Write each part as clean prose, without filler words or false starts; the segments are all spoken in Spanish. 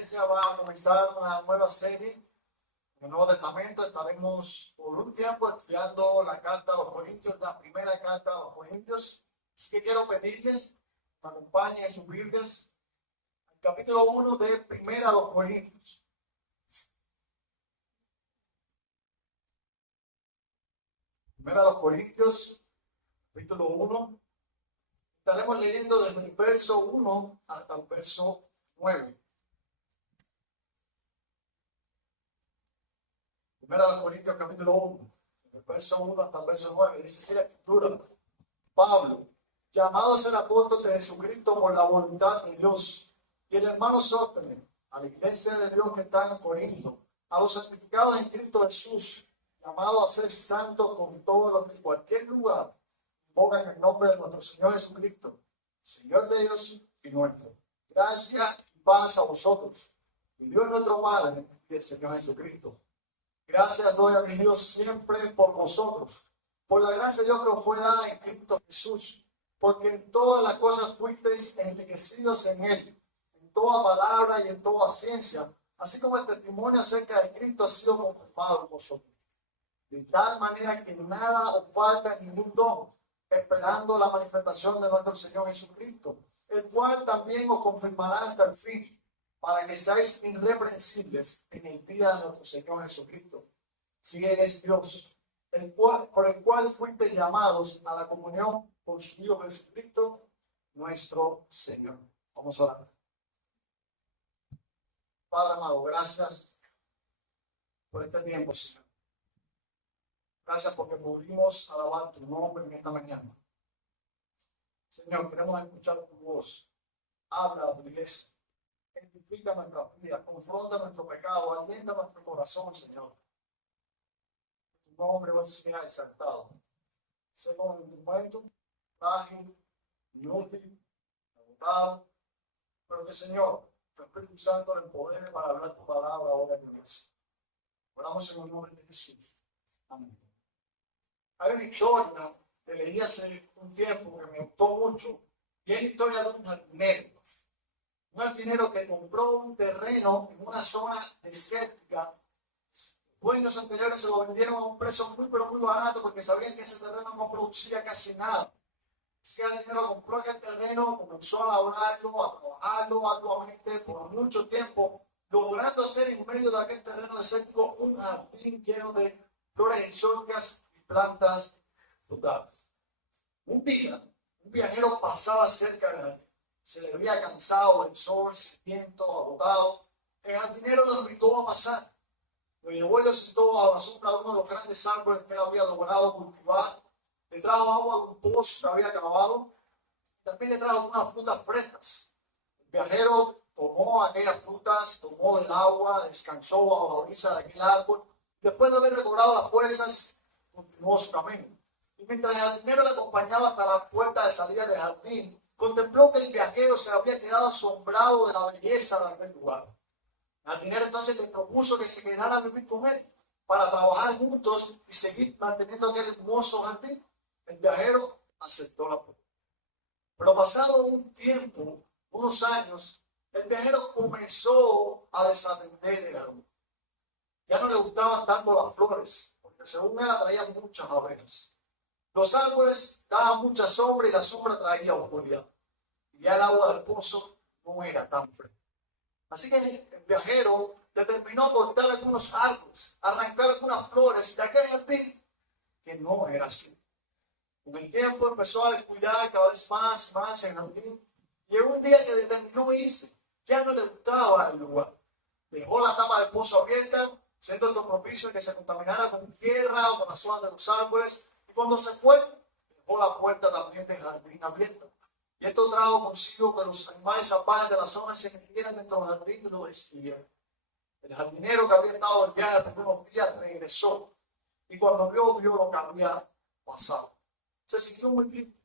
iglesia va a comenzar una nueva serie en el Nuevo Testamento. Estaremos por un tiempo estudiando la carta a los Corintios, la primera carta a los Corintios. Así que quiero pedirles que me acompañen en sus Biblias al capítulo 1 de Primera a los Corintios. Primera a los Corintios, capítulo 1. Estaremos leyendo desde el verso 1 hasta el verso 9. Primera de Corintios capítulo 1, desde el verso 1 hasta el verso 9, dice así la escritura: Pablo, llamado a ser apóstol de Jesucristo por la voluntad de Dios, y el hermano Sóstenes, a la iglesia de Dios que está en Corinto, a los santificados en Cristo Jesús, llamados a ser santos con todos los que en cualquier lugar invocan el nombre de nuestro Señor Jesucristo, Señor de ellos y nuestro. Gracia y paz a vosotros, y Dios nuestro Padre y el Señor Jesucristo. Gracias doy a mi Dios siempre por vosotros, por la gracia de Dios que os fue dada en Cristo Jesús, porque en todas las cosas fuisteis enriquecidos en Él, en toda palabra y en toda ciencia, así como el testimonio acerca de Cristo ha sido confirmado en vosotros. De tal manera que nada os falta en ningún don, esperando la manifestación de nuestro Señor Jesucristo, el cual también os confirmará hasta el fin, para que seáis irreprensibles en el día de nuestro Señor Jesucristo. Fiel es Dios, por el cual fuisteis llamados a la comunión con su Hijo Jesucristo, nuestro Señor. Vamos a orar. Padre amado, gracias por este tiempo, Señor. Gracias porque pudimos alabar tu nombre en esta mañana. Señor, queremos escuchar tu voz. Habla a tu iglesia. Edifica nuestra vida, confronta nuestro pecado, alienta nuestro corazón, Señor. Tu nombre hoy sea exaltado. Sé como un instrumento frágil, inútil, agotado, pero que, Señor, tu Espíritu Santo le empodere para hablar tu palabra ahora en la iglesia. Oramos en el nombre de Jesús. Amén. Hay una historia que leí hace un tiempo que me gustó mucho, y es la historia de un jardinero. Un jardinero que compró un terreno en una zona desértica. Dueños anteriores se lo vendieron a un precio muy barato porque sabían que ese terreno no producía casi nada. Ese jardinero compró aquel terreno, comenzó a labrarlo, a trabajarlo arduamente por mucho tiempo, logrando hacer en medio de aquel terreno desértico un jardín lleno de flores exóticas y plantas frutales. Un día, un viajero pasaba cerca del jardín. Se le había cansado del sol, sediento, agotado. El jardinero lo invitó a pasar. Lo llevó y lo sentó bajo la sombra de uno de los grandes árboles que él había logrado cultivar. Le trajo agua de un pozo que había cavado. También le trajo algunas frutas frescas. El viajero tomó aquellas frutas, tomó del agua, descansó bajo la brisa de aquel árbol. Después de haber recobrado las fuerzas, continuó su camino. Y mientras el jardinero le acompañaba hasta la puerta de salida del jardín, contempló que el viajero se había quedado asombrado de la belleza de aquel lugar. El jardinero entonces le propuso que se quedara a vivir con él para trabajar juntos y seguir manteniendo aquel hermoso jardín. El viajero aceptó la propuesta. Pero pasado un tiempo, unos años, el viajero comenzó a desatender el jardín. Ya no le gustaban tanto las flores, porque según él atraían muchas abejas. Los árboles daban mucha sombra y la sombra traía oscuridad. Y ya el agua del pozo no era tan fresca. Así que el viajero determinó cortar algunos árboles, arrancar algunas flores de aquel jardín que no era suyo. Con el tiempo empezó a descuidar cada vez más el jardín. Y en un día que determinó irse, ya no le gustaba el lugar. Dejó la tapa del pozo abierta, siendo esto propicio que se contaminara con tierra o con las hojas de los árboles. Y cuando se fue, dejó la puerta también del jardín abierta. Y esto trajo consigo que los animales salvajes de la zona se metieran dentro del jardín y lo destruyeran. El jardinero que había estado de viaje por unos días regresó. Y cuando vio lo que había pasado. Se sintió muy triste.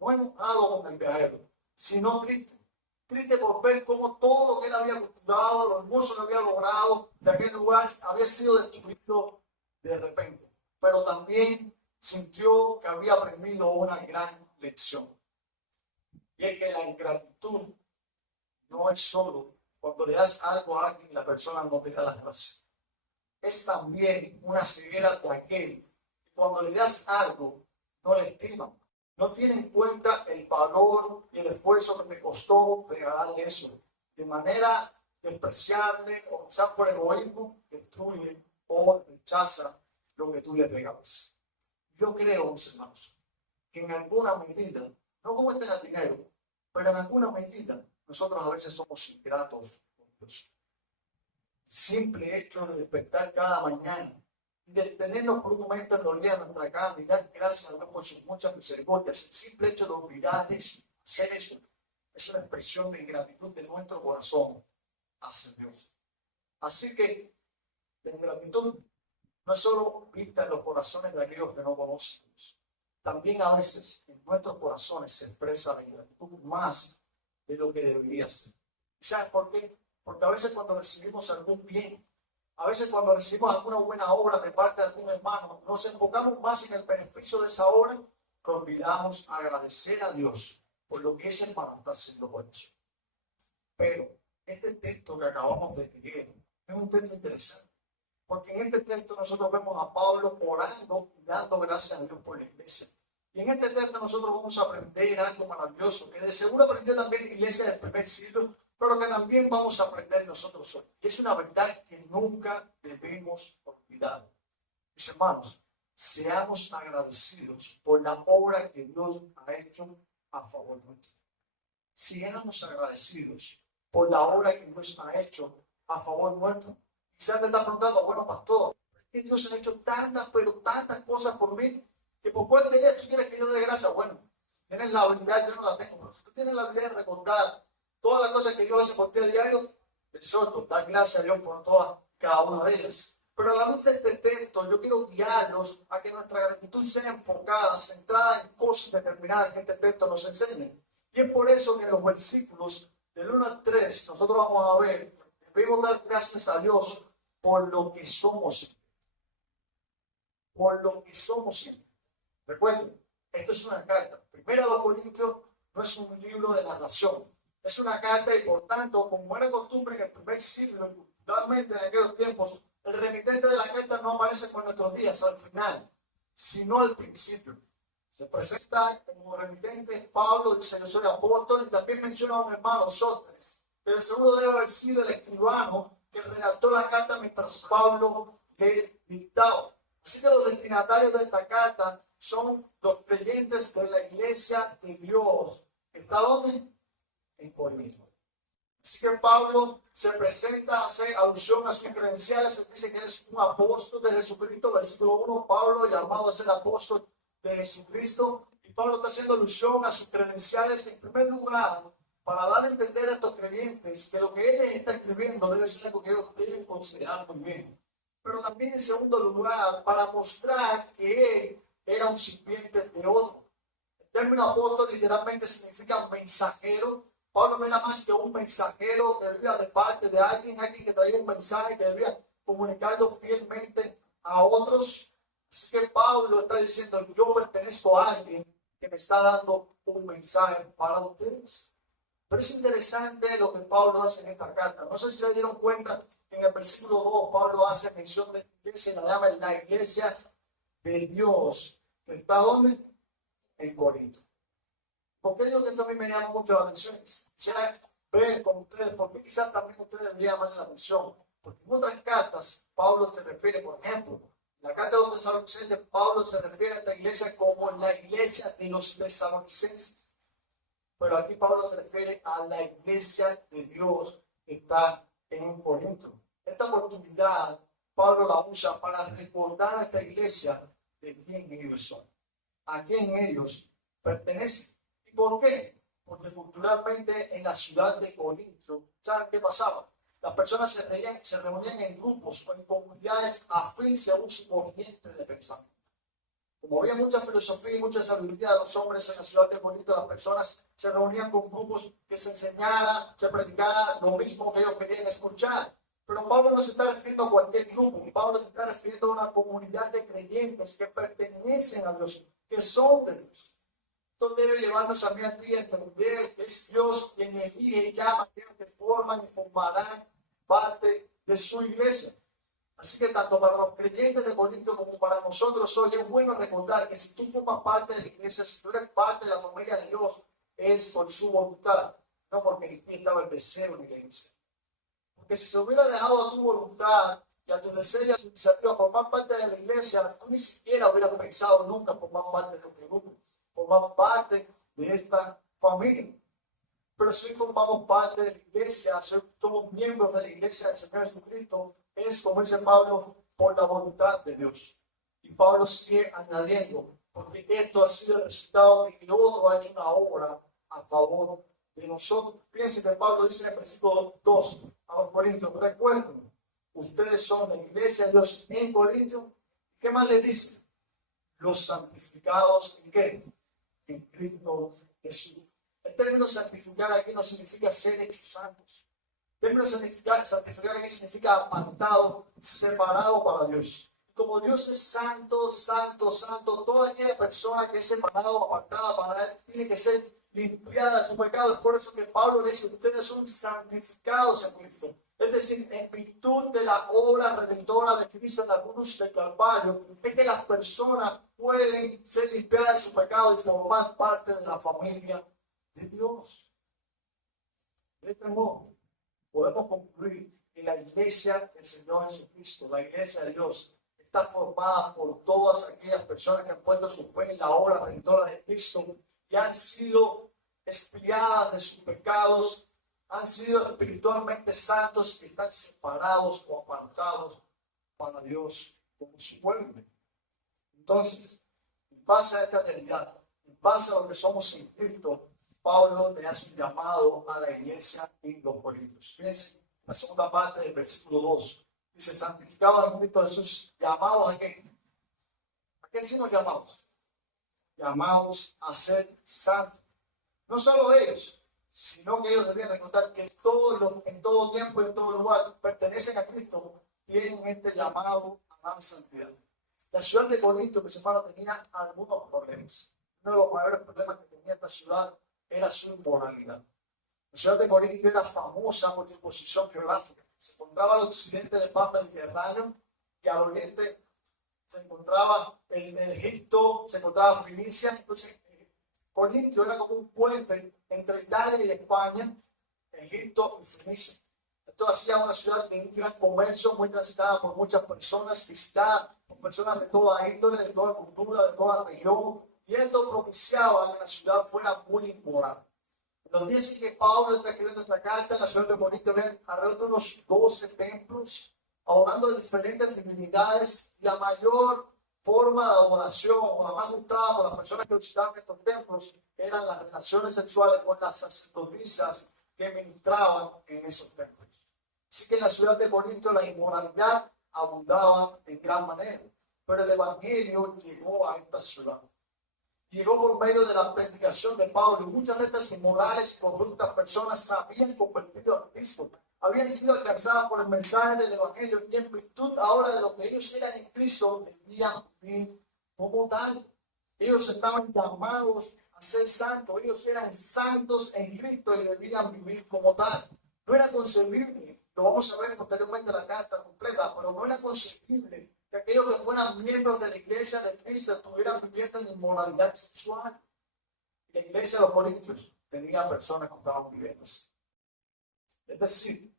No enojado con el viajero, sino triste. Triste por ver cómo todo lo que él había cultivado, lo hermoso que había logrado de aquel lugar, había sido destruido de repente. Pero también sintió que había aprendido una gran lección. Y es que la ingratitud no es solo cuando le das algo a alguien y la persona no te da las gracias. Es también una ceguera de aquel que cuando le das algo no le estima. No tiene en cuenta el valor y el esfuerzo que te costó regalarle eso. De manera despreciable o quizás por egoísmo, destruye o rechaza lo que tú le regalas. Yo creo, mis hermanos, que en alguna medida, no como este el dinero, pero en alguna medida nosotros a veces somos ingratos con Dios. El simple hecho de despertar cada mañana y de tenernos por un momento en los días de nuestra cama y dar gracias a Dios por sus muchas misericordias, el simple hecho de olvidar eso, hacer eso, es una expresión de ingratitud de nuestro corazón hacia Dios. Así que la ingratitud no es solo vista en los corazones de aquellos que no conocen a Dios. También a veces en nuestros corazones se expresa la ingratitud más de lo que debería ser. ¿Y sabes por qué? Porque a veces cuando recibimos algún bien, a veces cuando recibimos alguna buena obra de parte de algún hermano, nos enfocamos más en el beneficio de esa obra que olvidamos agradecer a Dios por lo que ese hermano está haciendo por nosotros. Pero este texto que acabamos de leer es un texto interesante, porque en este texto nosotros vemos a Pablo orando y dando gracias a Dios por la iglesia. Y en este texto nosotros vamos a aprender algo maravilloso, que de seguro aprendió también la iglesia del primer siglo, pero que también vamos a aprender nosotros hoy. Es una verdad que nunca debemos olvidar. Mis hermanos, seamos agradecidos por la obra que Dios ha hecho a favor nuestro. Seamos agradecidos por la obra que Dios ha hecho a favor nuestro. Quizás te estás preguntando, bueno, pastor, ¿por qué Dios ha hecho tantas, pero tantas cosas por mí? Que por cuál de ellas tú quieres que yo dé gracias. Bueno, tienes la habilidad, yo no la tengo, pero tú tienes la habilidad de recordar todas las cosas que Dios hace por ti a diario. Exhorto, dar gracias a Dios por todas, cada una de ellas. Pero a la luz de este texto, yo quiero guiarlos a que nuestra gratitud sea enfocada, centrada en cosas determinadas que este texto nos enseña. Y es por eso que en los versículos del 1 al 3, nosotros vamos a ver, debemos dar gracias a Dios por lo que somos. Por lo que somos siempre. Recuerden, esto es una carta. Primero a los Corintios no es un libro de narración. Es una carta y por tanto, como era costumbre en el primer siglo, culturalmente en aquellos tiempos, el remitente de la carta no aparece con nuestros días al final, sino al principio. Se presenta como remitente Pablo, dice yo soy apóstol, y también menciona a un hermano, Sóstenes, pero seguro debe haber sido el escribano que redactó la carta mientras Pablo le dictaba. Así que los destinatarios de esta carta son los creyentes de la iglesia de Dios. ¿Está dónde? En Corinto. Así que Pablo se presenta, hace alusión a sus credenciales, dice que es un apóstol de Jesucristo, versículo 1, Pablo llamado a ser apóstol de Jesucristo, y Pablo está haciendo alusión a sus credenciales en primer lugar, para dar a entender a estos creyentes que lo que él está escribiendo debe ser algo que ellos deben considerar muy bien. Pero también en segundo lugar, para mostrar que él era un sirviente de otro. El término apóstol literalmente significa mensajero. Pablo no era más que un mensajero que vivía de parte de alguien que traía un mensaje que debía comunicarlo fielmente a otros. Así que Pablo está diciendo, yo pertenezco a alguien que me está dando un mensaje para ustedes. Pero es interesante lo que Pablo hace en esta carta. No sé si se dieron cuenta que en el versículo 2 Pablo hace mención de la iglesia, la llama la iglesia de Dios. ¿Está dónde? En Corinto. ¿Por qué digo que esto a mí me llama mucho la atención? Quisiera ver con ustedes, porque quizás también ustedes deberían llamar la atención. Porque en otras cartas, Pablo se refiere, por ejemplo, en la carta de los tesalonicenses, Pablo se refiere a esta iglesia como la iglesia de los tesalonicenses. Pero aquí Pablo se refiere a la iglesia de Dios que está en Corinto. Esta oportunidad Pablo la usa para recordar a esta iglesia de quién ellos son, a quién ellos pertenecen. ¿Y por qué? Porque culturalmente en la ciudad de Corinto, ¿saben qué pasaba? Las personas se reunían en grupos o en comunidades afín según su corriente de pensamiento. Como había mucha filosofía y mucha sabiduría de los hombres en la ciudad de Corinto, las personas se reunían con grupos que se enseñara, se predicara lo mismo que ellos querían escuchar. Pero Pablo no se está refiriendo a cualquier grupo, Pablo se está refiriendo a una comunidad de creyentes que pertenecen a Dios, que son de Dios. Esto debe llevarnos a mí a ti a entender que es Dios quien elige y llama a aquellos que forman y formarán parte de su iglesia. Así que tanto para los creyentes de Corinto como para nosotros hoy es bueno recordar que si tú formas parte de la iglesia, si tú eres parte de la familia de Dios, es por su voluntad, no porque en ti estaba el deseo de la iglesia. Porque si se hubiera dejado a tu voluntad y a tu deseo y a tu iniciativa formar parte de la iglesia, tú ni siquiera hubieras pensado nunca formar parte de este grupo, formar parte de esta familia. Pero si formamos parte de la iglesia, somos miembros de la iglesia del Señor Jesucristo, es, como dice Pablo, por la voluntad de Dios. Y Pablo sigue añadiendo, porque esto ha sido el resultado de que otro ha hecho una obra a favor de nosotros. Fíjense que Pablo dice en el versículo 2 a los Corintios: recuerden, ustedes son la iglesia de Dios en Corinto. ¿Qué más le dice? Los santificados, ¿en qué? En Cristo Jesús. El término santificar aquí no significa ser hechos santos. El término santificar aquí significa apartado, separado para Dios. Como Dios es santo, santo, santo, toda aquella persona que es separada o apartada para Él tiene que ser limpiada de su pecado. Es por eso que Pablo le dice: ustedes son santificados en Cristo. Es decir, en virtud de la obra redentora de Cristo en la cruz del Calvario, es que las personas pueden ser limpiadas de su pecado y formar parte de la familia de Dios. De este modo, podemos concluir que la iglesia del Señor Jesucristo, la iglesia de Dios, está formada por todas aquellas personas que han puesto su fe en la obra redentora de Cristo y han sido expiadas de sus pecados, han sido espiritualmente santos y están separados o apartados para Dios como su pueblo. Entonces, en base a esta realidad, en base a lo que somos en Cristo, Pablo le hace un llamado a la iglesia en los Corintios. Fíjense, la segunda parte del versículo 2. Dice: santificados en Cristo Jesús, llamados a qué? ¿A qué decimos llamados? Llamados a ser santos. No solo ellos, sino que ellos debían recordar que todos en todo tiempo y en todo lugar pertenecen a Cristo, tienen este llamado a la santidad. La ciudad de Corinto, que se tenía algunos problemas. Uno de los mayores problemas que tenía esta ciudad era su inmoralidad. La ciudad de Corinto era famosa por su posición geográfica. Se encontraba al occidente del mar Mediterráneo y al oriente se encontraba en Egipto, se encontraba Fenicia. Entonces, Corinto era como un puente entre Italia y España, Egipto y Fenicia. Esto hacía una ciudad de un gran comercio, muy transitada por muchas personas, visitada por personas de toda índole, de toda cultura, de toda región. Y esto propiciaba que la ciudad fuera muy inmoral. Nos dice que Pablo está escribiendo esta carta en la ciudad de Corinto, alrededor de unos 12 templos, adorando de diferentes divinidades. La mayor forma de adoración, o la más gustada por las personas que visitaban estos templos, eran las relaciones sexuales con las sacerdotisas que ministraban en esos templos. Así que en la ciudad de Corinto la inmoralidad abundaba en gran manera. Pero el evangelio llegó a esta ciudad. Llegó por medio de la predicación de Pablo, y muchas de estas inmorales y corruptas personas se habían convertido a Cristo, habían sido alcanzadas por el mensaje del evangelio, y en virtud ahora de lo que ellos eran en Cristo, debían vivir como tal. Ellos estaban llamados a ser santos, ellos eran santos en Cristo y debían vivir como tal. No era concebible, lo vamos a ver posteriormente en la carta completa, pero no era concebible que aquellos que fueran miembros de la iglesia de Cristo estuvieran viviendo en inmoralidad sexual. La iglesia de los Corintios tenía personas que estaban viviendo así. Es decir,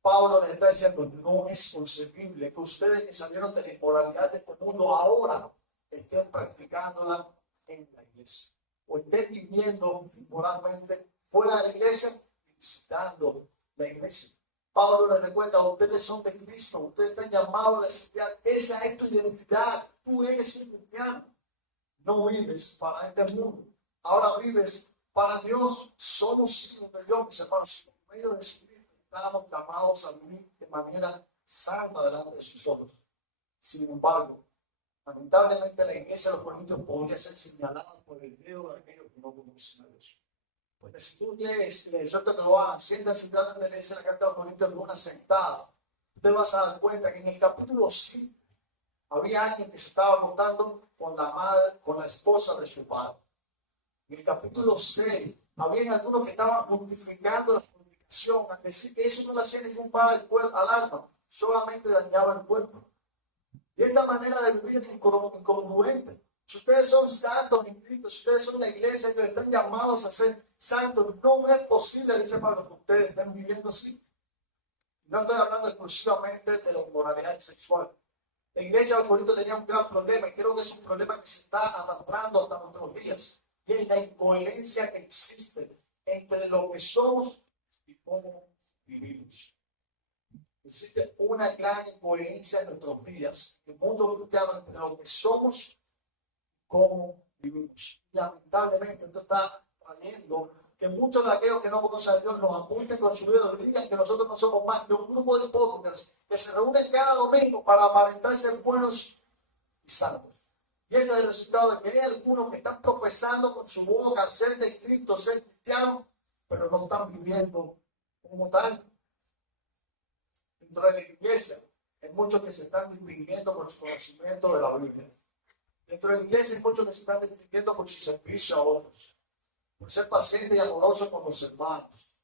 Pablo les está diciendo: no es concebible que ustedes que salieron de la inmoralidad de este mundo ahora estén practicándola en la iglesia, o estén viviendo inmoralmente fuera de la iglesia, visitando la iglesia. Pablo les recuerda: ustedes son de Cristo, ustedes están llamados a la santidad. Esa es tu identidad. Tú eres un cristiano. No vives para este mundo. Ahora vives para Dios. Somos hijos de Dios, mis hermanos. Por medio de Jesucristo estamos llamados a vivir de manera santa delante de sus ojos. Sin embargo, lamentablemente la iglesia de los Corintios podría ser señalada por el dedo de aquellos que no conocen a Dios. Porque si tú lees, les exhorto que lo hagan, siéntanse tratando de leerse la carta de los Corintios de una sentada, te vas a dar cuenta que en el capítulo 5 había alguien que se estaba acostando con la madre, con la esposa de su padre. En el capítulo 6 había algunos que estaban justificando la fornicación acción, al decir que eso no le hacía ningún mal al alma, solamente dañaba el cuerpo. Y esta manera de vivir es incongruente. Si ustedes son santos en Cristo, si ustedes son una iglesia que están llamados a ser santos, no es posible, dice Pablo, que ustedes estén viviendo así. No estoy hablando exclusivamente de la inmoralidad sexual. La iglesia de Corinto tenía un gran problema, y creo que es un problema que se está arrastrando hasta nuestros días. Y es la incoherencia que existe entre lo que somos y cómo vivimos. Existe una gran incoherencia en nuestros días, el mundo cristiano, entre lo que somos y cómo vivimos. Lamentablemente, esto está trayendo que muchos de aquellos que no conocen a Dios nos apunten con su dedo y digan que nosotros no somos más que un grupo de hipócritas que se reúnen cada domingo para aparentar ser buenos y salvos. Y este es el resultado de que hay algunos que están profesando con su boca ser de Cristo, ser cristianos, pero no están viviendo como tal. Dentro de la iglesia hay muchos que se están distinguiendo por su conocimiento de la Biblia. Dentro de la iglesia hay muchos que se están distinguiendo por su servicio a otros, por ser paciente y amoroso con los hermanos.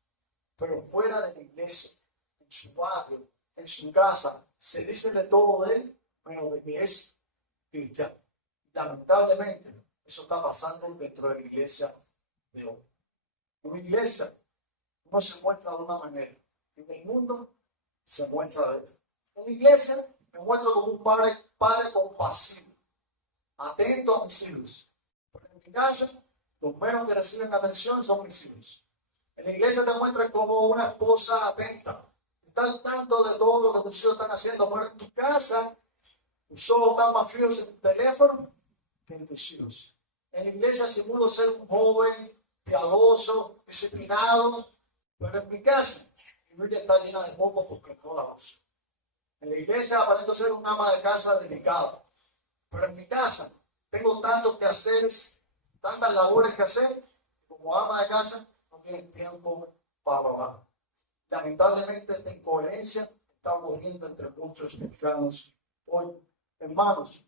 Pero fuera de la iglesia, en su barrio, en su casa, se dice de todo de él, pero de que es cristiano. Lamentablemente, eso está pasando dentro de la iglesia de hoy. En la iglesia no se muestra de una manera. En el mundo se muestra de otra. En la iglesia me muestro como un padre compasivo, atento a mis hijos. Pero en mi casa, los menos que reciben atención son mis hijos. En la iglesia te muestras como una esposa atenta. Está al tanto de todo lo que tus hijos están haciendo. Pero en tu casa, tus ojos están más fríos en tu teléfono que en tus hijos. En la iglesia simulo ser un joven, piadoso, disciplinado. Pero en mi casa, mi vida está llena de mocos porque no la uso. En la iglesia aparento ser un ama de casa delicado. Pero en mi casa tengo tantos quehaceres, tantas labores que hacer, como ama de casa no tienes tiempo para orar. Lamentablemente esta incoherencia está ocurriendo entre muchos cristianos hoy. Hermanos,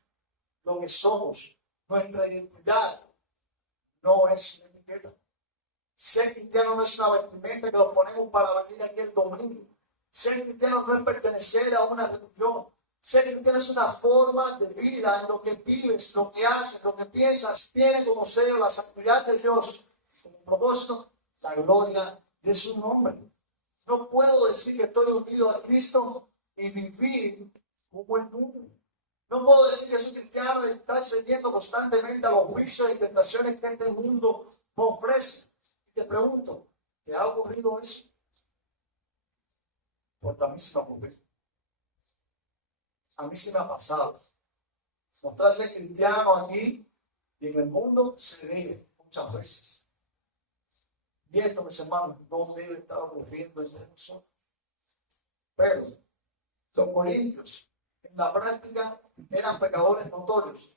lo que somos, nuestra identidad, no es una etiqueta. Ser cristiano no es una vestimenta que nos ponemos para venir aquí el domingo. Ser cristiano no es pertenecer a una religión. Ser cristiano es una forma de vida en lo que vives, lo que haces, lo que piensas. Tiene como sello la santidad de Dios, como propósito, la gloria de su nombre. No puedo decir que estoy unido a Cristo y vivir como el mundo. No puedo decir que soy cristiano y estar cediendo constantemente a los juicios y tentaciones que este mundo me ofrece. Y te pregunto, ¿te ha ocurrido eso? Porque a mí se me ha ocurrido. A mí se me ha pasado. Mostrarse cristiano aquí y en el mundo se niega muchas veces. Y esto, mis hermanos, no debe estar ocurriendo entre nosotros. Pero los corintios, en la práctica, eran pecadores notorios.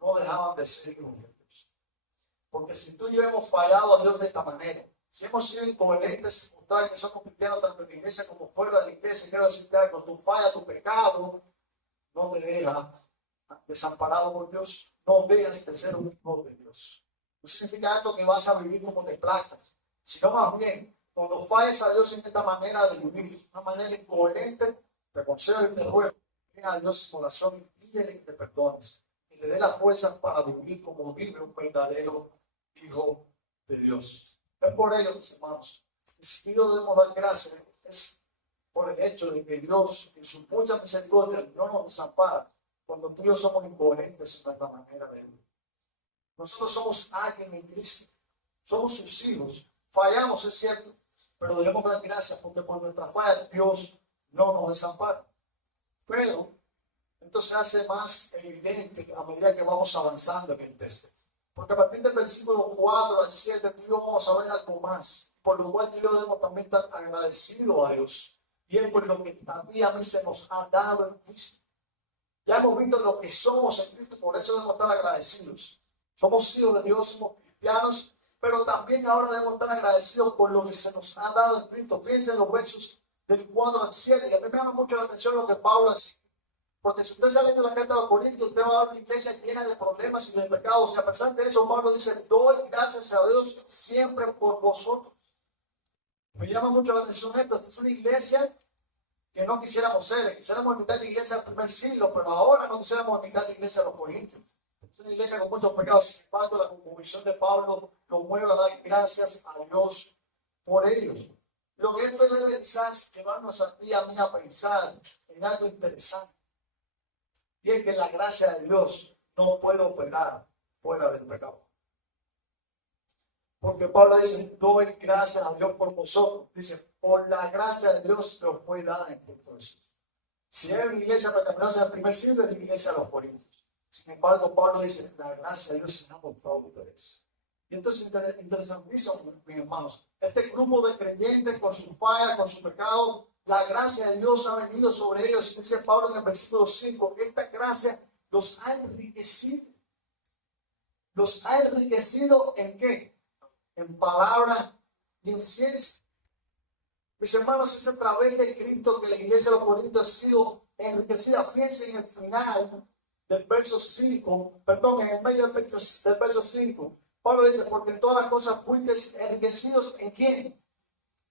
No dejaban de ser hijos de Dios. Porque si tú y yo hemos fallado a Dios de esta manera, si hemos sido incoherentes, mostrar que somos cristianos tanto en la iglesia como fuera de la iglesia, quiero decirte algo, tu falla, tu pecado, no te deja desamparado por Dios. No dejas de ser un hijo de Dios. No significa esto que vas a vivir como te plazca, sino más bien, cuando falles a Dios en esta manera de vivir, una manera incoherente, te aconsejo y te ruego, venga a Dios en oración y pídele que te perdones y le dé las fuerzas para vivir como vive un verdadero hijo de Dios. Es por ello, mis hermanos, que si Dios debemos dar gracias, es por el hecho de que Dios, en su mucha misericordia, no nos desampara cuando tú y yo somos incoherentes en nuestra manera de vivir. Nosotros somos alguien en Cristo, somos sus hijos, fallamos, es cierto, pero debemos dar gracias porque por nuestra falla Dios no nos desampara. Pero entonces se hace más evidente a medida que vamos avanzando en el texto. Porque a partir del versículo 4 al 7, tú y yo vamos a ver algo más, por lo cual tú y yo debemos también estar agradecidos a Dios. Y es por lo que a ti y a mí se nos ha dado en Cristo. Ya hemos visto lo que somos en Cristo, por eso debemos estar agradecidos. Somos hijos de Dios, somos cristianos, pero también ahora debemos estar agradecidos por lo que se nos ha dado en Cristo. Fíjense en los versos del 4 al 7, y a mí me llama mucho la atención lo que Pablo hace. Porque si usted sale de la carta de los Corintios, usted va a ver una iglesia llena de problemas y de pecados. Y a pesar de eso, Pablo dice, doy gracias a Dios siempre por vosotros. Me llama mucho la atención esto. Esta es una iglesia que no quisiéramos ser. Quisiéramos imitar la iglesia del primer siglo, pero ahora no quisiéramos imitar la iglesia de los Corintios. Es una iglesia con muchos pecados. Sin embargo, la convicción de Pablo lo mueve a dar gracias a Dios por ellos. Lo que esto debe quizás llevarnos a ti y a mí a pensar en algo interesante. Y es que la gracia de Dios no puede operar fuera del pecado. Porque Pablo dice, doy gracias a Dios por vosotros. Dice, por la gracia de Dios que os fue dada en Cristo Jesús. Si hay una iglesia perteneciente al primer siglo, es la iglesia de los Corintios. Sin embargo, Pablo dice, la gracia de Dios se ha mostrado a ustedes. Y entonces interesantísimo, mis hermanos. Este grupo de creyentes con sus fallas, con su pecado, la gracia de Dios ha venido sobre ellos. Dice Pablo en el versículo 5, que esta gracia los ha enriquecido. ¿Los ha enriquecido en qué? En palabra y en ciencia. Mis hermanos, es a través de Cristo que la iglesia de los Corintios ha sido enriquecida. Fíjense en el final del verso 5, perdón, en el medio del verso 5, Pablo dice, porque en todas las cosas fuisteis enriquecidos, ¿en quién?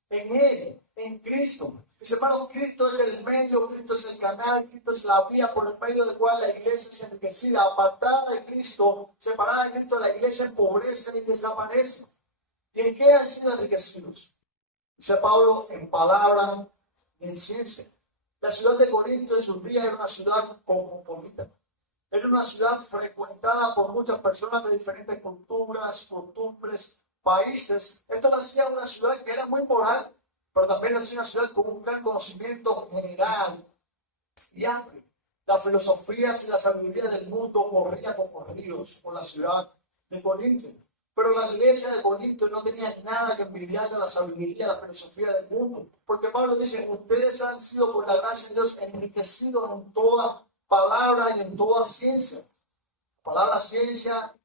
En Él, en Cristo. Mis hermanos, Cristo es el medio, Cristo es el canal, Cristo es la vía por el medio del cual la iglesia es enriquecida. Apartada de Cristo, separada de Cristo, la iglesia empobrece y desaparece. ¿Y en qué han sido enriquecidos? Dice Pablo, en palabra y en ciencia. La ciudad de Corinto en sus días era una ciudad cosmopolita. Era una ciudad frecuentada por muchas personas de diferentes culturas, costumbres, países. Esto la hacía una ciudad que era muy moral, pero también hacía una ciudad con un gran conocimiento general y amplio. Las filosofías y la sabiduría del mundo corrían como ríos por la ciudad de Corinto. Pero la iglesia de Corinto no tenía nada que envidiarle a la sabiduría, a la filosofía del mundo. Porque Pablo dice, ustedes han sido por la gracia de Dios enriquecidos en toda palabra y en toda ciencia. La palabra ciencia,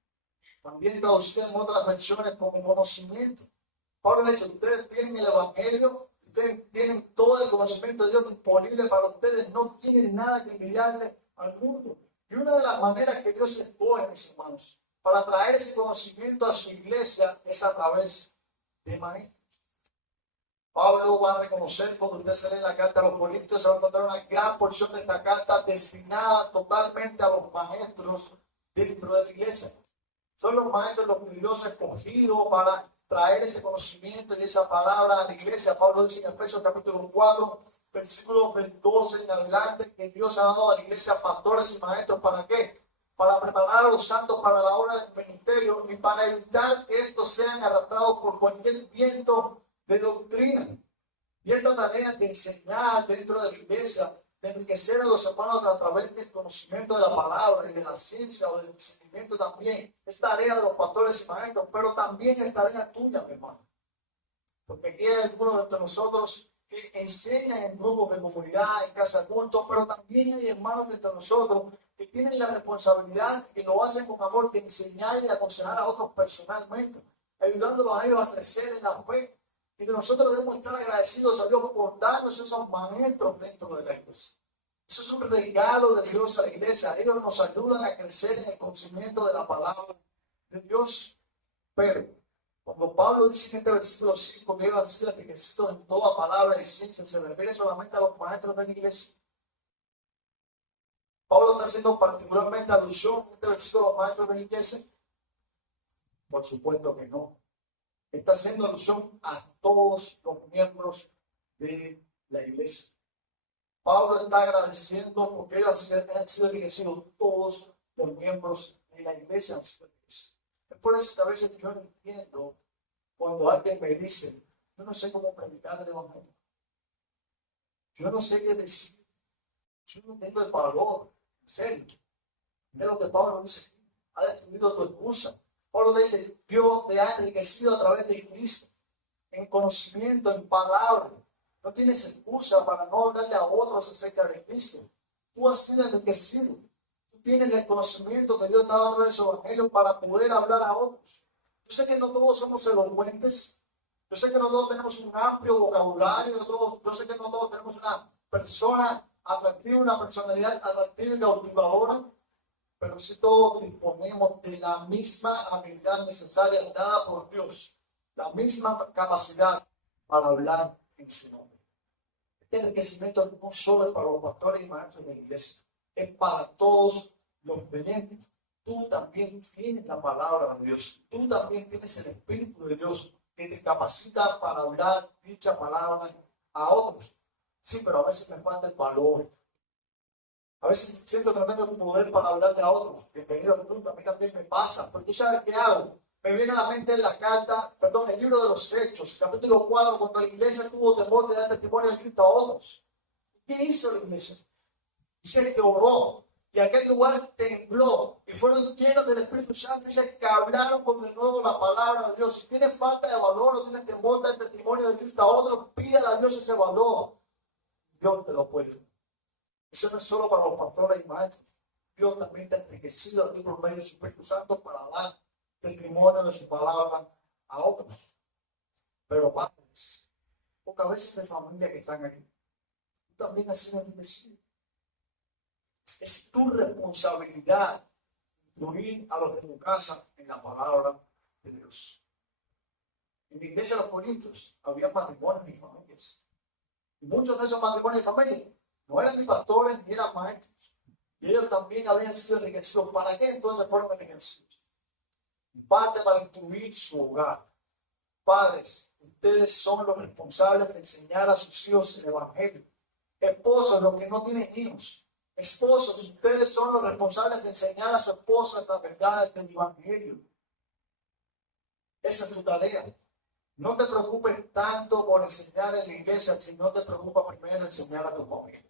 también traducida en otras versiones como conocimiento. Pablo dice, ustedes tienen el evangelio, ustedes tienen todo el conocimiento de Dios disponible para ustedes, no tienen nada que envidiarle al mundo. Y una de las maneras que Dios escoge, mis hermanos, para traer ese conocimiento a su iglesia es a través de maestros. Pablo va a reconocer, cuando usted se lee la carta a los Corintios, se va a encontrar una gran porción de esta carta destinada totalmente a los maestros dentro de la iglesia. Son los maestros los que Dios ha escogido para traer ese conocimiento y esa palabra a la iglesia. Pablo dice en Efesios capítulo 4, versículos del 12 en adelante, que Dios ha dado a la iglesia pastores y maestros. ¿Para qué? Para preparar a los santos para la obra del ministerio y para evitar que estos sean arrastrados por cualquier viento de doctrina. Y esta tarea de enseñar dentro de la iglesia, de enriquecer a los hermanos a través del conocimiento de la palabra y de la ciencia o del discernimiento también, es tarea de los pastores y maestros, pero también es tarea tuya, mi hermano. Porque aquí hay algunos de nosotros que enseñan en grupos de comunidad, en casa de culto, pero también hay hermanos de nosotros que tienen la responsabilidad, que lo hacen con amor, de enseñar y aconsejar a otros personalmente, ayudándolos a ellos a crecer en la fe. Y de nosotros debemos estar agradecidos a Dios por darnos esos maestros dentro de la iglesia. Eso es un regalo de Dios a la iglesia. Ellos nos ayudan a crecer en el conocimiento de la palabra de Dios. Pero cuando Pablo dice en este versículo 5 que ellos han sido enriquecidos en toda palabra y ciencia, se refiere solamente a los maestros de la iglesia. Pablo está haciendo particularmente alusión en este versículo a los maestros de la iglesia. Por supuesto que no. Está haciendo alusión a todos los miembros de la iglesia. Pablo está agradeciendo porque ellos han sido enriquecidos, todos los miembros de la iglesia han sido enriquecidos. Es por eso que a veces yo no entiendo cuando alguien me dice, yo no sé cómo predicar el evangelio. Yo no sé qué decir. Yo no tengo el valor. En serio. Mira lo que Pablo dice. Ha destruido tu excusa. Pablo dice, Dios te ha enriquecido a través de Cristo, en conocimiento, en palabra. No tienes excusa para no hablarle a otros acerca de Cristo. Tú has sido enriquecido. Tú tienes el conocimiento que Dios te ha dado de su evangelio para poder hablar a otros. Yo sé que no todos somos elocuentes. Yo sé que no todos tenemos un amplio vocabulario. Yo sé que no todos tenemos una persona atractiva, una personalidad atractiva y cautivadora. Pero si todos disponemos de la misma habilidad necesaria dada por Dios, la misma capacidad para hablar en su nombre. Este enriquecimiento no solo es para los pastores y maestros de la iglesia, es para todos los creyentes. Tú también tienes la palabra de Dios, tú también tienes el Espíritu de Dios que te capacita para hablar dicha palabra a otros. Sí, pero a veces me falta el valor. A veces siento que no tengo el poder para hablarle a otros. Bienvenido al club, a mí también me pasa. Pero tú sabes qué hago. Me viene a la mente la carta, perdón, el libro de los Hechos, capítulo 4, cuando la iglesia tuvo temor de dar testimonio de Cristo a otros. ¿Qué hizo la iglesia? Dice que oró. Y aquel lugar tembló. Y fueron llenos del Espíritu Santo. Dice que hablaron con de nuevo la palabra de Dios. Si tienes falta de valor o tienes temor de dar testimonio de Cristo a otros, pídale a Dios ese valor. Dios te lo puede. Eso no es solo para los pastores y maestros. Dios también te ha enriquecido a ti por medio de su Espíritu Santo para dar testimonio de su palabra a otros. Pero padres, pocas veces de familia que están aquí, tú también has sido enriquecido. Es tu responsabilidad incluir a los de tu casa en la palabra de Dios. En la iglesia de los Corintios había matrimonios y familias. Y muchos de esos matrimonios y familias no eran ni pastores ni eran maestros. Y ellos también habían sido enriquecidos. ¿Para qué entonces fueron enriquecidos? En parte para incluir su hogar. Padres, ustedes son los responsables de enseñar a sus hijos el Evangelio. Esposos, los que no tienen hijos. Esposos, ustedes son los responsables de enseñar a sus esposas las verdades del Evangelio. Esa es tu tarea. No te preocupes tanto por enseñar en la iglesia, si no te preocupa primero enseñar a tu familia.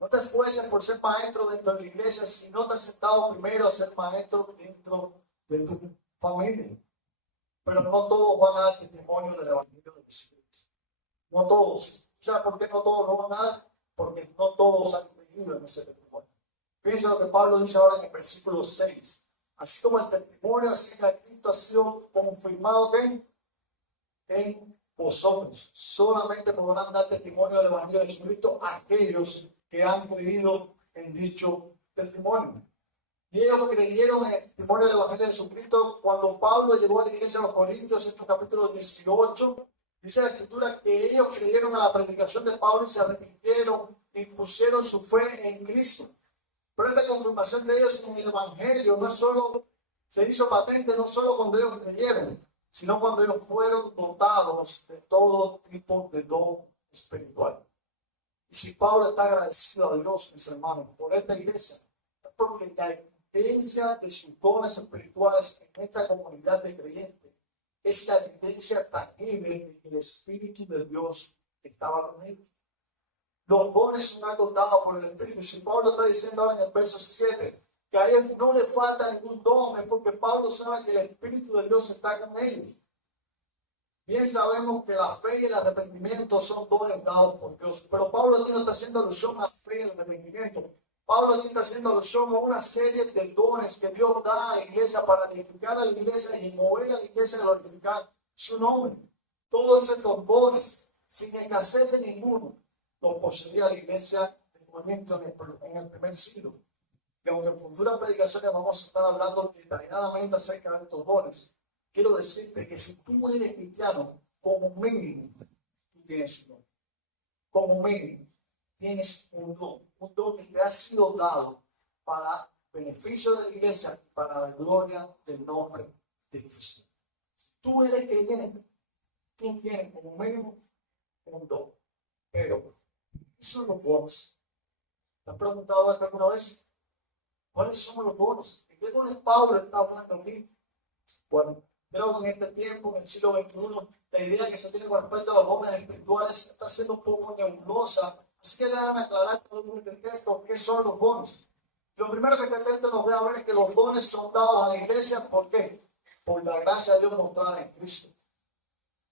No te esfuerces por ser maestro dentro de la iglesia si no te has sentado primero a ser maestro dentro de tu familia. Pero no todos van a dar testimonio del Evangelio de Jesucristo. No todos. ¿Sabes por qué no todos lo van a dar? Porque no todos han creído en ese testimonio. Fíjense lo que Pablo dice ahora en el versículo 6. Así como el testimonio acerca de Cristo ha sido confirmado en vosotros. Solamente podrán dar testimonio del Evangelio de Jesucristo aquellos que han creído en dicho testimonio. Y ellos creyeron en el testimonio del Evangelio de Jesucristo cuando Pablo llegó a la iglesia de los Corintios, en capítulo 18. Dice la Escritura que ellos creyeron a la predicación de Pablo y se arrepintieron y pusieron su fe en Cristo. Pero esta confirmación de ellos en el Evangelio no solo se hizo patente, no solo cuando ellos creyeron, sino cuando ellos fueron dotados de todo tipo de don espiritual. Y si Pablo está agradecido a Dios, mis hermanos, por esta iglesia, es porque la evidencia de sus dones espirituales en esta comunidad de creyentes es la evidencia tangible de que el Espíritu de Dios estaba con ellos. Los dones son algo dado por el Espíritu. Si Pablo está diciendo ahora en el verso 7 que a ellos no les falta ningún don, es porque Pablo sabe que el Espíritu de Dios está con ellos. Bien sabemos que la fe y el arrepentimiento son dones dados por Dios, pero Pablo aquí no está haciendo alusión a la fe y el arrepentimiento. Pablo aquí está haciendo alusión a una serie de dones que Dios da a la iglesia para edificar a la iglesia y mover a la iglesia a glorificar su nombre. Todos estos dones, sin escasez de ninguno, los poseía la iglesia de Corinto en el primer siglo. Y aunque en futuras predicaciones vamos a estar hablando detalladamente acerca de estos dones, quiero decirte que si tú eres cristiano, como mínimo, tú tienes un don. Como mínimo, tienes un don que te ha sido dado para beneficio de la iglesia, para la gloria del nombre de Cristo. Si tú eres creyente, tú tienes como mínimo un don. Pero, ¿qué son los dones? ¿Te has preguntado esto alguna vez? ¿Cuáles son los dones? ¿De qué dones Pablo está hablando aquí? Bueno, creo que en este tiempo, en el siglo XXI, la idea que se tiene con respecto a los dones espirituales está siendo un poco nebulosa. Así que déjame aclarar todo el mundo qué son los dones. Lo primero que este texto nos debe ver es que los dones son dados a la iglesia. ¿Por qué? Por la gracia de Dios mostrada en Cristo.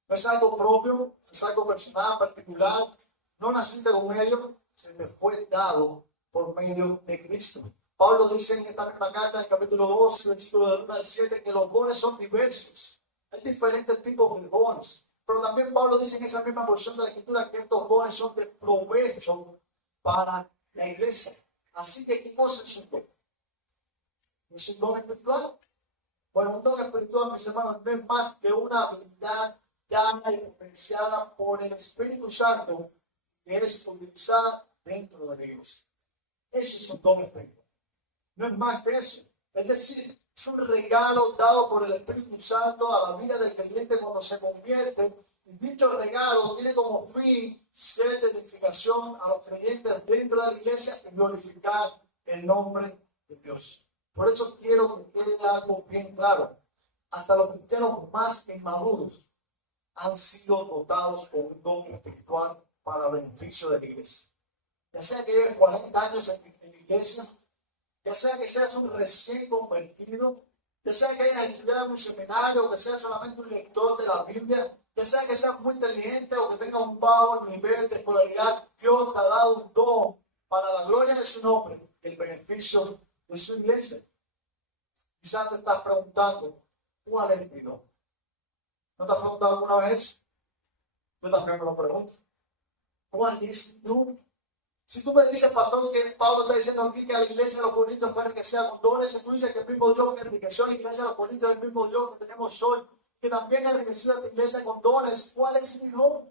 No es algo propio, no es algo personal, particular. No naciste con ello, se te fue dado por medio de Cristo. Pablo dice en esta misma carta, en el capítulo 12, versículo del 1 al 7, que los dones son diversos. Hay diferentes tipos de dones. Pero también Pablo dice en esa misma porción de la Escritura que estos dones son de provecho para la iglesia. Así que, ¿qué cosa es un don? ¿Es un don espiritual? Bueno, un don espiritual, mis hermanos, no es más que una habilidad dada y potenciada por el Espíritu Santo, que es utilizada dentro de la iglesia. Eso es un don espiritual. No es más que eso. Es decir, es un regalo dado por el Espíritu Santo a la vida del creyente cuando se convierte. Y dicho regalo tiene como fin ser de edificación a los creyentes dentro de la iglesia y glorificar el nombre de Dios. Por eso quiero que quede algo bien claro. Hasta los cristianos más inmaduros han sido dotados con un don espiritual para beneficio de la iglesia. Ya sea que lleves 40 años en la iglesia, ya sea que seas un recién convertido, ya sea que hayas estudiado en un seminario, que seas solamente un lector de la Biblia, ya sea que seas muy inteligente o que tengas un bajo nivel de escolaridad, Dios te ha dado un don para la gloria de su nombre y el beneficio de su iglesia. Quizás te estás preguntando, ¿cuál es mi don? ¿No te has preguntado alguna vez? Yo también me lo pregunto. ¿Cuál es mi don? Si tú me dices, pastor, que Pablo está diciendo aquí que la iglesia de los Corintios fue enriquecida con dones, si tú dices que el mismo Dios que enriqueció a la iglesia de los Corintios es el mismo Dios que tenemos hoy, que también ha enriquecido a la iglesia con dones, ¿cuál es mi don?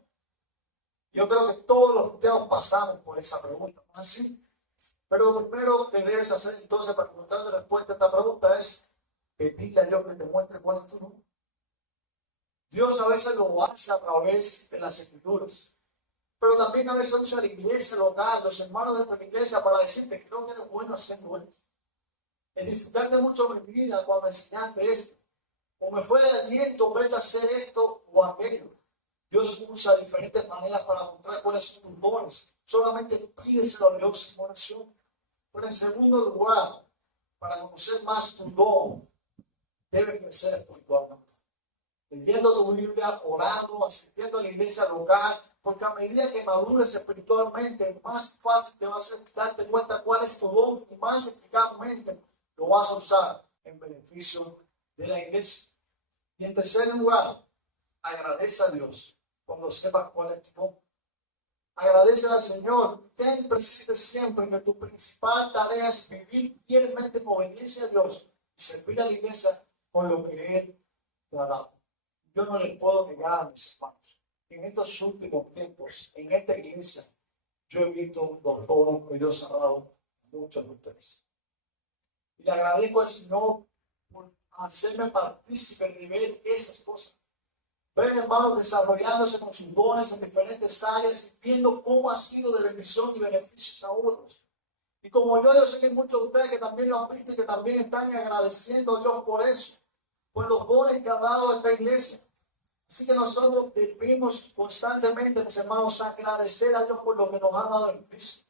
Yo creo que todos los cristianos pasamos por esa pregunta, ¿no es así? Pero lo primero que debes hacer entonces para encontrar la respuesta a esta pregunta es pedirle a Dios que te muestre cuál es tu don. Dios a veces lo hace a través de las escrituras. Pero también a veces usa la iglesia local, los hermanos de nuestra iglesia, para decirte, creo que eres bueno haciendo esto. Edificarte mucho mi vida cuando enseñaste esto. O me fue de aliento verte hacer esto o aquello. Dios usa diferentes maneras para mostrar cuáles son tus dones. Solamente pídeselo a Dios en oración. Pero en segundo lugar, para conocer más tu don, debes crecer espiritualmente. Leyendo tu Biblia, orando, asistiendo a la iglesia local, porque a medida que madures espiritualmente, más fácil te va a ser darte cuenta cuál es tu don y más eficazmente lo vas a usar en beneficio de la iglesia. Y en tercer lugar, agradece a Dios cuando sepas cuál es tu don. Agradece al Señor. Ten presente siempre que tu principal tarea es vivir fielmente en obediencia a Dios y servir a la iglesia con lo que Él te ha dado. Yo no les puedo negar a mis hermanos. En estos últimos tiempos, en esta iglesia, yo he visto los dones que Dios ha dado a muchos de ustedes. Y le agradezco al Señor por hacerme partícipe de ver esas cosas. Ver hermanos desarrollándose con sus dones en diferentes áreas y viendo cómo ha sido de bendición y beneficios a otros. Y como yo sé que hay muchos de ustedes que también lo han visto y que también están agradeciendo a Dios por eso, por los dones que ha dado a esta iglesia. Así que nosotros debemos constantemente, mis hermanos, agradecer a Dios por lo que nos ha dado en Cristo.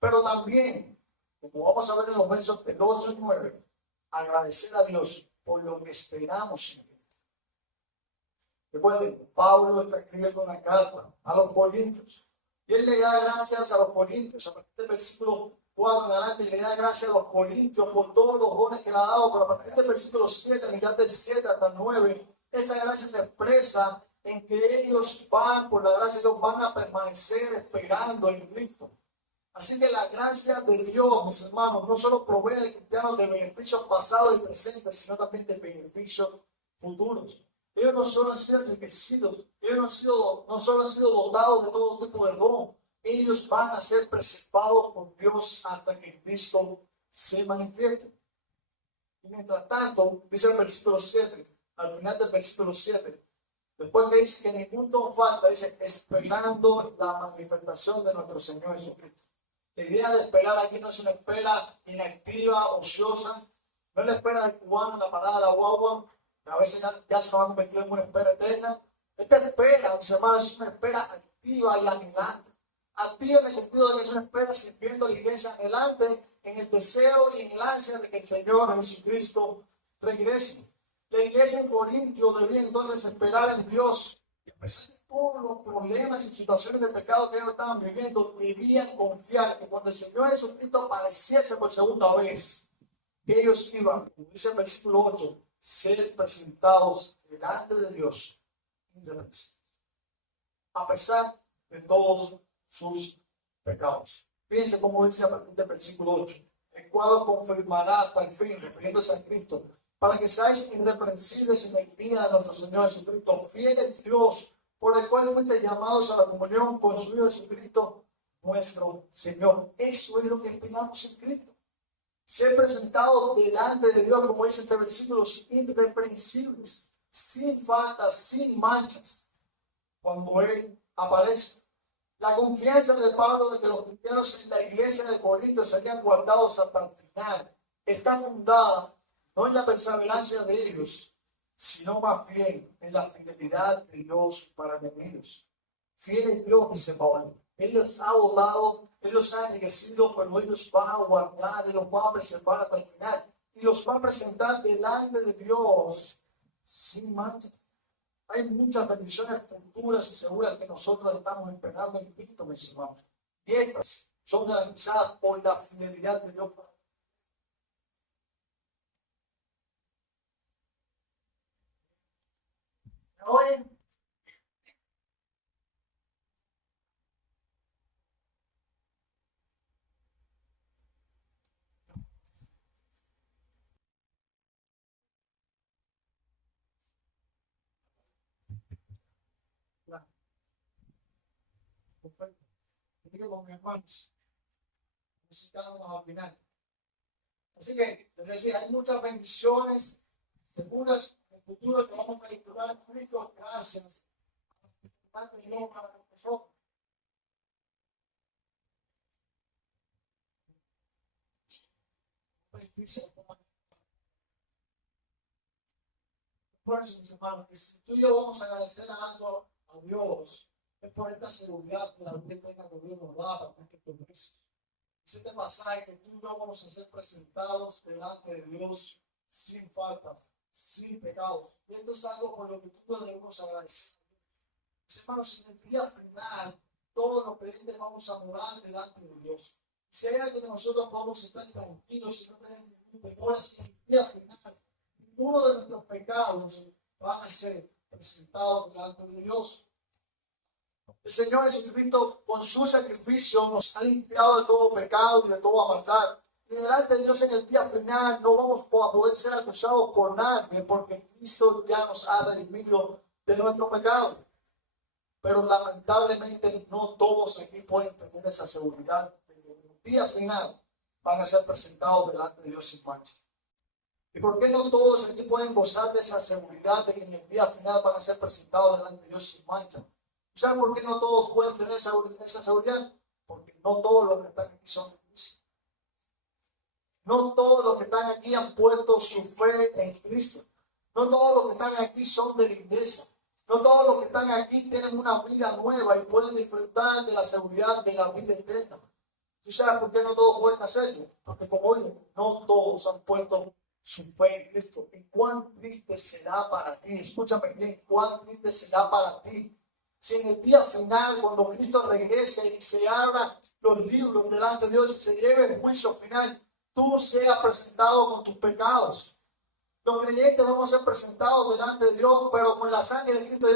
Pero también, como vamos a ver en los versos del 8 y 9, agradecer a Dios por lo que esperamos en Cristo. Recuerden, Pablo está escribiendo una carta a los Corintios. Y él le da gracias a los Corintios. A partir del versículo 4 en adelante, le da gracias a los Corintios por todos los dones que le ha dado. Pero a partir del versículo 7, a mitad del 7 hasta el 9, esa gracia se expresa en que ellos van, por la gracia de Dios, van a permanecer esperando en Cristo. Así que la gracia de Dios, mis hermanos, no solo provee al cristiano de beneficios pasados y presentes, sino también de beneficios futuros. Ellos no solo han sido enriquecidos, ellos no solo han sido dotados de todo tipo de don, ellos van a ser preservados por Dios hasta que Cristo se manifieste. Y mientras tanto, dice el versículo 7, al final del versículo 7, después que dice que ningún don falta, dice, esperando la manifestación de nuestro Señor Jesucristo. La idea de esperar aquí no es una espera inactiva, ociosa, no es la espera del cubano en la parada de la guagua, que a veces ya se van convertido en una espera eterna. Esta espera, mis hermanos, es una espera activa y anhelante. Activa en el sentido de que es una espera sirviendo a la iglesia adelante, en el deseo y en el ansia de que el Señor Jesucristo regrese. La iglesia en Corintio debía entonces esperar en Dios. Y a pesar de todos los problemas y situaciones de pecado que ellos estaban viviendo, debían confiar que cuando el Señor Jesucristo apareciese por segunda vez, ellos iban, como dice el versículo 8, ser presentados delante de Dios irreprensibles, a pesar de todos sus pecados. Fíjense cómo dice a partir del versículo 8, el cual confirmará hasta el fin, refiriéndose a Cristo, para que seáis irreprensibles en el día de nuestro Señor Jesucristo. Fiel es Dios, por el cual fuiste llamados a la comunión con su Hijo Jesucristo, nuestro Señor. Eso es lo que esperamos en Cristo. Ser presentados delante de Dios, como dice este versículo, irreprensibles, sin faltas, sin manchas, cuando Él aparece. La confianza de Pablo de que los cristianos en la iglesia de Corinto serían guardados hasta el final está fundada no en la perseverancia de ellos, sino más bien en la fidelidad de Dios para con ellos. Fiel es Dios, dice Pablo. Él los ha dotado, Él los ha enriquecido, pero Él los va a guardar, Él los va a preservar hasta el final. Y los va a presentar delante de Dios sin manchas. Hay muchas bendiciones futuras y seguras que nosotros estamos esperando en Cristo, mis hermanos. Y estas son garantizadas por la fidelidad de Dios. Ahora, con mis hermanos, necesitamos al final. Así que, les decía, hay muchas bendiciones seguras en el futuro que vamos a disfrutar en Cristo. Gracias. Tanto Dios para nosotros. Por eso, mis hermanos, que si tú y yo vamos a agradecer algo a Dios, es por esta seguridad que la vida eterna que Dios nos da para que Cristo. Este pasaje que tú y yo vamos a ser presentados delante de Dios sin faltas, sin pecados. Y esto es algo por lo que tú debemos agradecer. Mis hermanos, en el día final, todos los creyentes vamos a morar delante de Dios. Si hay algo que nosotros vamos a estar tranquilos y no tener ningún pecado, es en el día final, ninguno de nuestros pecados van a ser presentados delante de Dios. El Señor Jesucristo, con su sacrificio, nos ha limpiado de todo pecado y de toda maldad. Y delante de Dios en el día final no vamos a poder ser acusados por nadie, porque Cristo ya nos ha redimido de nuestro pecado. Pero lamentablemente no todos aquí pueden tener esa seguridad de que en el día final van a ser presentados delante de Dios sin mancha. ¿Y por qué no todos aquí pueden gozar de esa seguridad de que en el día final van a ser presentados delante de Dios sin mancha? ¿Saben por qué no todos pueden tener esa seguridad? Porque no todos los que están aquí son de Cristo. No todos los que están aquí han puesto su fe en Cristo. No todos los que están aquí son de la iglesia. No todos los que están aquí tienen una vida nueva y pueden disfrutar de la seguridad de la vida eterna. ¿Tú sabes por qué no todos pueden hacerlo? Porque como digo, no todos han puesto su fe en Cristo. ¿Y cuán triste será para ti? Escúchame bien, cuán triste será para ti si en el día final, cuando Cristo regrese y se abra los libros delante de Dios y se lleve el juicio final, tú seas presentado con tus pecados. Los creyentes vamos a ser presentados delante de Dios, pero con la sangre de Cristo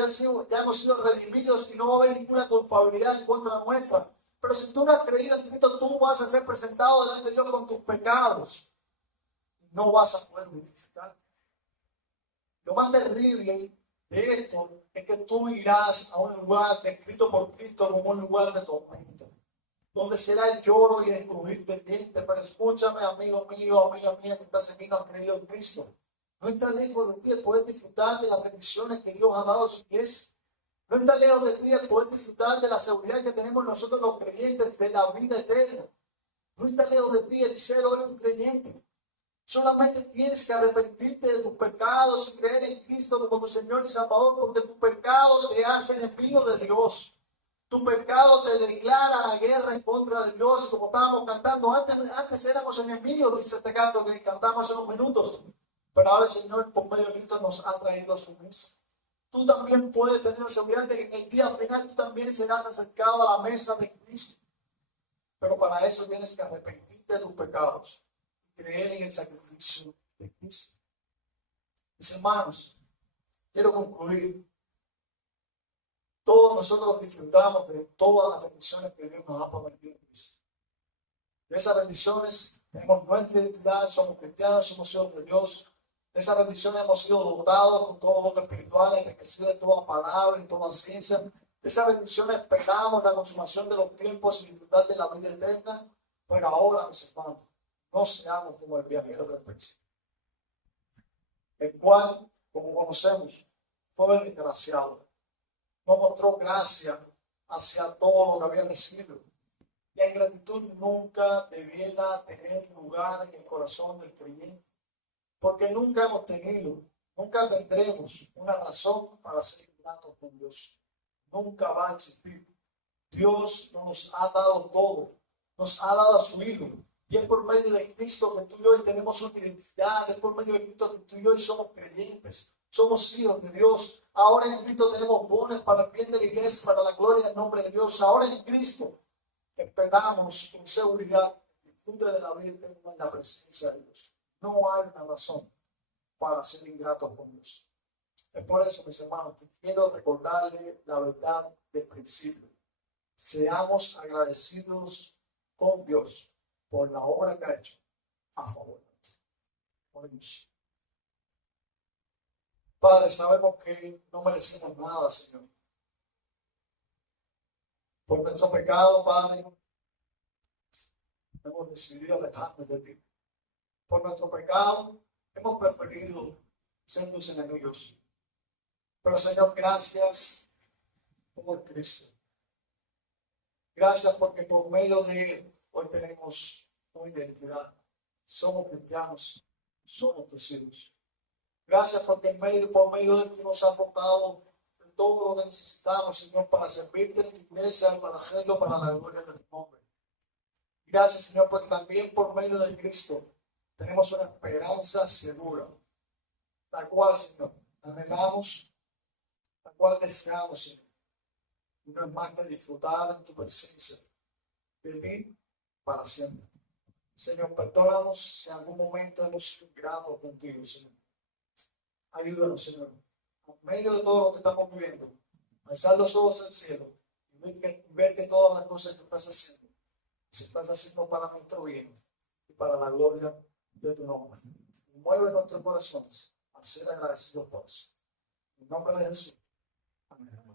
ya hemos sido redimidos y no va a haber ninguna culpabilidad en contra nuestra. Pero si tú no has creído en Cristo, tú vas a ser presentado delante de Dios con tus pecados. No vas a poder justificar. Lo más terrible de esto es que tú irás a un lugar descrito por Cristo como un lugar de tormento, donde será el lloro y el crujir de dientes. Pero escúchame, amigo mío, amiga mía, que estás en mí, no has creído en Cristo. No está lejos de ti el poder disfrutar de las bendiciones que Dios ha dado a su iglesia. No está lejos de ti el poder disfrutar de la seguridad que tenemos nosotros los creyentes de la vida eterna. No está lejos de ti el ser hoy un creyente. Solamente tienes que arrepentirte de tus pecados y creer en Cristo como tu Señor y Salvador, porque tu pecado te hace enemigo de Dios. Tu pecado te declara la guerra en contra de Dios, como estábamos cantando. Antes éramos enemigos, dice este canto que cantamos hace unos minutos. Pero ahora el Señor, por medio de Cristo, nos ha traído a su mesa. Tú también puedes tener la seguridad de que en el día final tú también serás acercado a la mesa de Cristo. Pero para eso tienes que arrepentirte de tus pecados. Creer en el sacrificio de Cristo. Mis hermanos, quiero concluir. Todos nosotros disfrutamos de todas las bendiciones que Dios nos ha prometido en Cristo. De esas bendiciones tenemos nuestra identidad, somos cristianos, somos hijos de Dios. De esa bendición hemos sido dotados con todo lo espiritual, enriquecido en toda palabra, en toda ciencia. De esa bendición esperamos la consumación de los tiempos y disfrutar de la vida eterna. Pero ahora, mis hermanos, no seamos como el viajero del príncipe, el cual, como conocemos, fue desgraciado. No mostró gracia hacia todo lo que había recibido. La ingratitud nunca debiera tener lugar en el corazón del creyente, porque nunca hemos tenido, nunca tendremos una razón para ser ingratos con Dios. Nunca va a existir. Dios nos ha dado todo, nos ha dado a su Hijo, y es por medio de Cristo que tú y yo tenemos una identidad, es por medio de Cristo que tú y yo somos creyentes, somos hijos de Dios. Ahora en Cristo tenemos dones para el bien de la iglesia, para la gloria del nombre de Dios. Ahora en Cristo esperamos con seguridad el disfrute de la vida eterna en la presencia de Dios. No hay una razón para ser ingratos con Dios. Es por eso, mis hermanos, que quiero recordarle la verdad del principio. Seamos agradecidos con Dios por la obra que ha hecho a favor de nosotros. Oremos. Padre, sabemos que no merecemos nada, Señor. Por nuestro pecado, Padre, hemos decidido alejarnos de ti. Por nuestro pecado, hemos preferido ser tus enemigos. Pero, Señor, gracias por Cristo. Gracias porque por medio de Él hoy tenemos una identidad. Somos cristianos, somos tus hijos. Gracias porque por medio de Él tú nos has dotado de todo lo que necesitamos, Señor, para servirte en tu iglesia, para hacerlo para la gloria de tu nombre. Gracias, Señor, porque también por medio de Cristo tenemos una esperanza segura, la cual, Señor, anhelamos, la cual deseamos, Señor. Y no es más que disfrutar en tu presencia de ti para siempre. Señor, perdónanos si en algún momento hemos sido ingratos contigo, Señor. Ayúdanos, Señor, en medio de todo lo que estamos viviendo, a alzar los ojos al cielo y ver que todas las cosas que estás haciendo, se estás haciendo para nuestro bien y para la gloria de tu nombre. Y mueve nuestros corazones a ser agradecidos por eso. En nombre de Jesús. Amén.